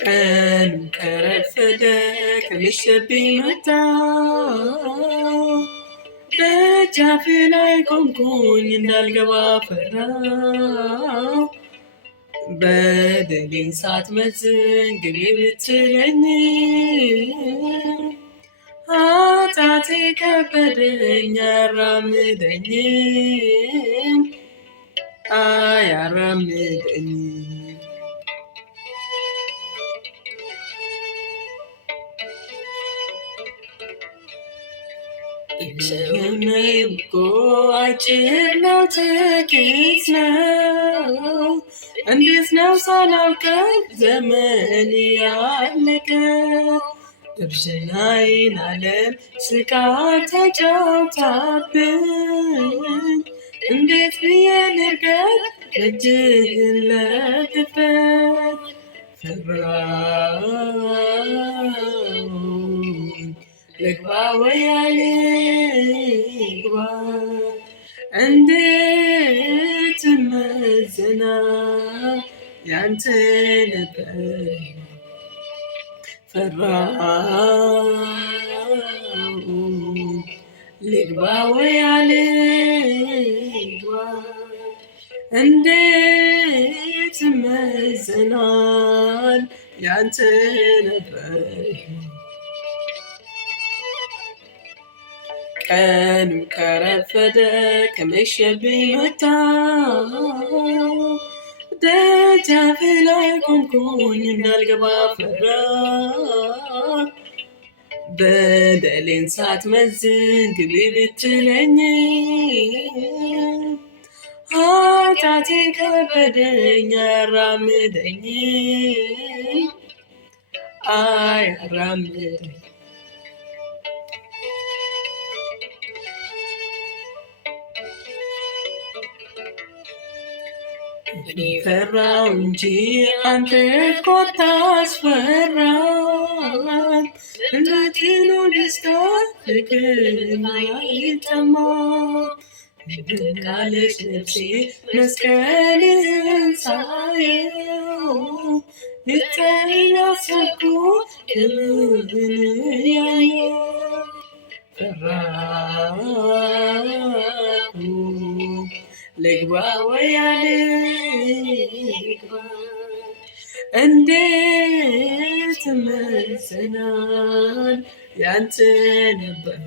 ቀን ከረፈደ ከመሸብኝ መጣ ደጃፍ ላይ ቆምኩኝ እንዳልገባ ፈራው በደሌን ሳትመዝን ግቢ ብትለኝ ኃጢአቴ ከበደኝ አያራምደኝ ሰውነቴም እኮ አጭር ነው ጥቂት ነው እንዴት ነው ሳላውቀው ዘመን ያለቀ ድርጅናዬን ዓለም ስቃ ተጫውታብኝ እንዴት ብዬ ልርገጥ እጅህን ለጥፈት ፈራሁኝ ልግባ ወይ አልግባ እንዴት መዘና ያንተ ነበር ፈራሁኝ ልግባ ወይ አልግባ እንዴት መዘናል ያንተ ነበር ቀን ከረፈደ ከመሸብኝ መጣ ደጃፍ ላይ ቆምኩኝ እንዳልገባ ፈራ በደሌን ሳትመዝን ግቢ ብትለኝ ኃጢአቴ ከበደኝ አያራምደኝ እኔ ፈራው እንጂ አንተ እኮ አታስፈራም እንዴት ነው ደስታ ፍቅር አይጠማ ድንቃለች ነፍሴ መስቀልህን ሳየው ልጠሪኝ አሰብኩ ክብርህን ያየው ፈራሁ ልግባ ወይ አልግባ እንዴት መዘናል ያንተ ነበር